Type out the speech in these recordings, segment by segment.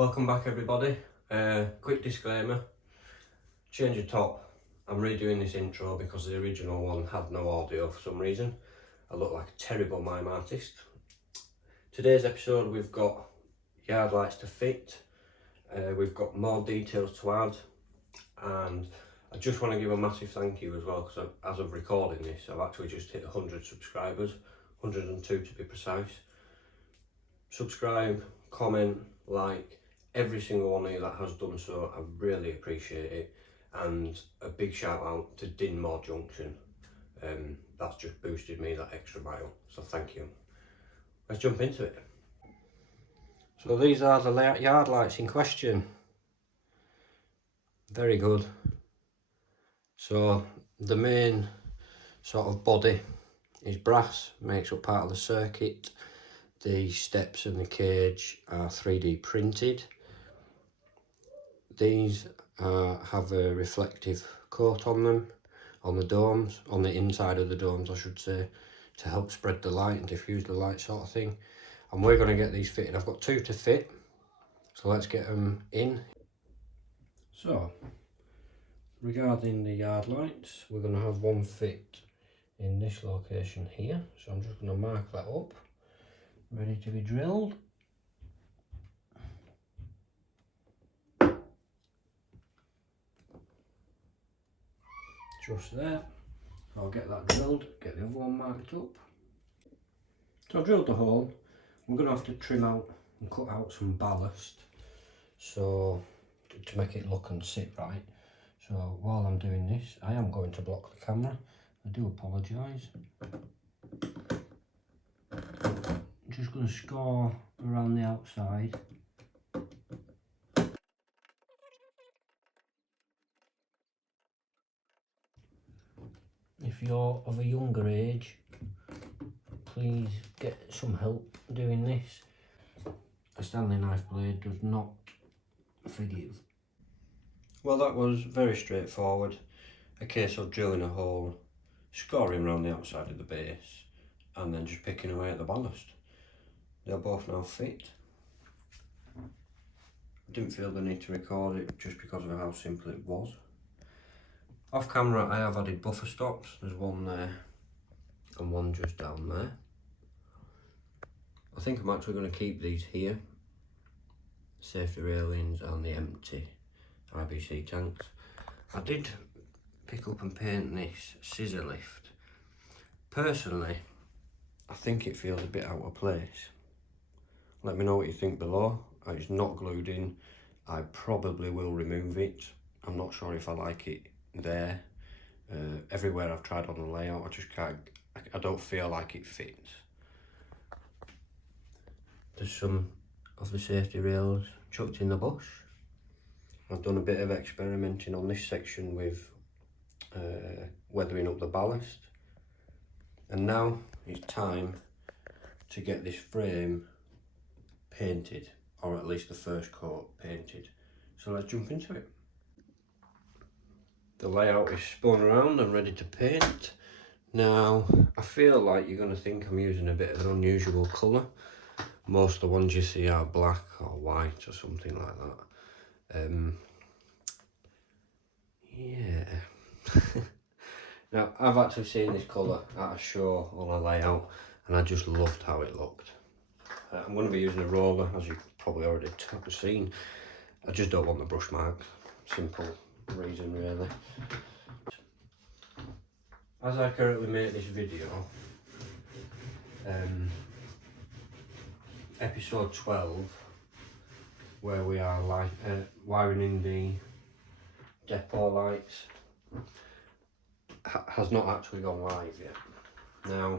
Welcome back everybody. Quick disclaimer, change of top. I'm redoing this intro because the original one had no audio for some reason. I look like a terrible mime artist. Today's episode we've got yard lights to fit, we've got more details to add, and I just want to give a massive thank you as well because as of recording this I've actually just hit 100 subscribers, 102 to be precise. Subscribe, comment, like, every single one of you that has done so, I really appreciate it. And a big shout out to Dinmore Junction, that's just boosted me that extra mile, so thank you. Let's jump into it. So these are the yard lights in question. Very good. So the main sort of body is brass, makes up part of the circuit. The steps and the cage are 3D printed. These have a reflective coat on them, on the domes, on the inside of the domes I should say, to help spread the light and diffuse the light sort of thing. And we're going to get these fitted. I've got 2 to fit, so let's get them in. So, regarding the yard lights, we're going to have one fit in this location here. So I'm just going to mark that up, ready to be drilled. Just there. I'll get that drilled, get the other one marked up. So I drilled the hole. I'm going to have to trim out and cut out some ballast, so to make it look and sit right. So while I'm doing this, I am going to block the camera. I do apologise. I'm just going to score around the outside. If you're of a younger age, please get some help doing this. A Stanley knife blade does not forgive. Well, that was very straightforward. A case of drilling a hole, scoring around the outside of the base, and then just picking away at the ballast. They're both now fit. I didn't feel the need to record it just because of how simple it was. Off camera I have added buffer stops. There's one there and one just down there. I think I'm actually going to keep these here. Safety railings and the empty IBC tanks. I did pick up and paint this scissor lift. Personally, I think it feels a bit out of place. Let me know what you think below. It's not glued in. I probably will remove it. I'm not sure if I like it there. Everywhere I've tried on the layout, I just can't, I don't feel like it fits. There's some of the safety rails chucked in the bush. I've done a bit of experimenting on this section with weathering up the ballast. And now it's time to get this frame painted, or at least the first coat painted. So let's jump into it. The layout is spun around and ready to paint. Now, I feel like you're going to think I'm using a bit of an unusual colour. Most of the ones you see are black or white or something like that. Yeah. Now, I've actually seen this colour at a show on a layout and I just loved how it looked. I'm going to be using a roller, as you've probably already seen. I just don't want the brush marks. Simple reason really. As I currently make this video, episode 12, where we are wiring in the depot lights, has not actually gone live yet. Now,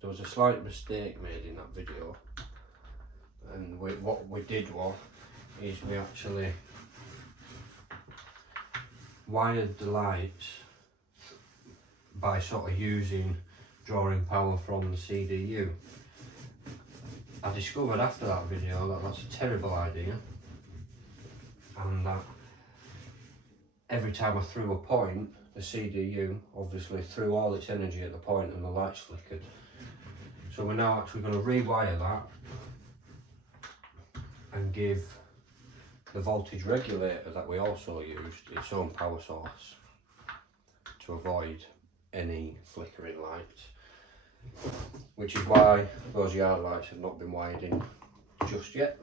there was a slight mistake made in that video, and what we did is we actually wired the lights by sort of drawing power from the CDU. I discovered after that video that that's a terrible idea, and that every time I threw a point, the CDU obviously threw all its energy at the point and the lights flickered. So we're now actually going to rewire that and give the voltage regulator that we also used its own power source to avoid any flickering lights, which is why those yard lights have not been wired in just yet.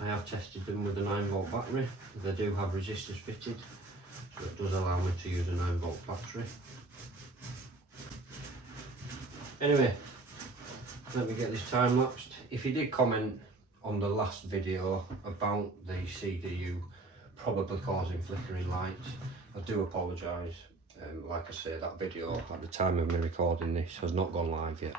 I have tested them with a 9-volt battery. They do have resistors fitted, so it does allow me to use a 9-volt battery. Anyway, let me get this time lapsed. If you did comment on the last video about the CDU probably causing flickering lights, I do apologise. Like I say, that video at the time of me recording this has not gone live yet.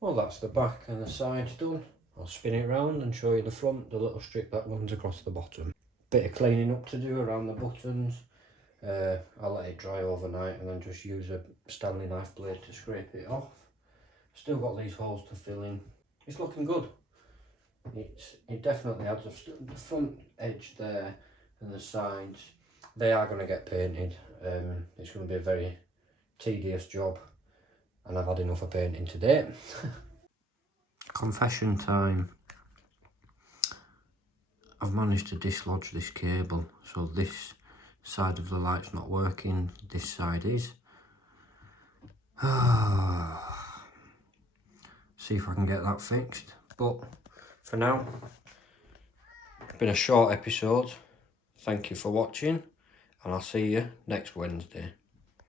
Well, that's the back and the sides done. I'll spin it around and show you the front, the little strip that runs across the bottom. Bit of cleaning up to do around the buttons. I'll let it dry overnight and then just use a Stanley knife blade to scrape it off. Still got these holes to fill in. It's looking good. It definitely adds the front edge there and the sides. They are going to get painted. It's going to be a very tedious job, and I've had enough of painting today. Confession time. I've managed to dislodge this cable, so this side of the light's not working, this side is. See if I can get that fixed. But for now, it's been a short episode. Thank you for watching, and I'll see you next Wednesday.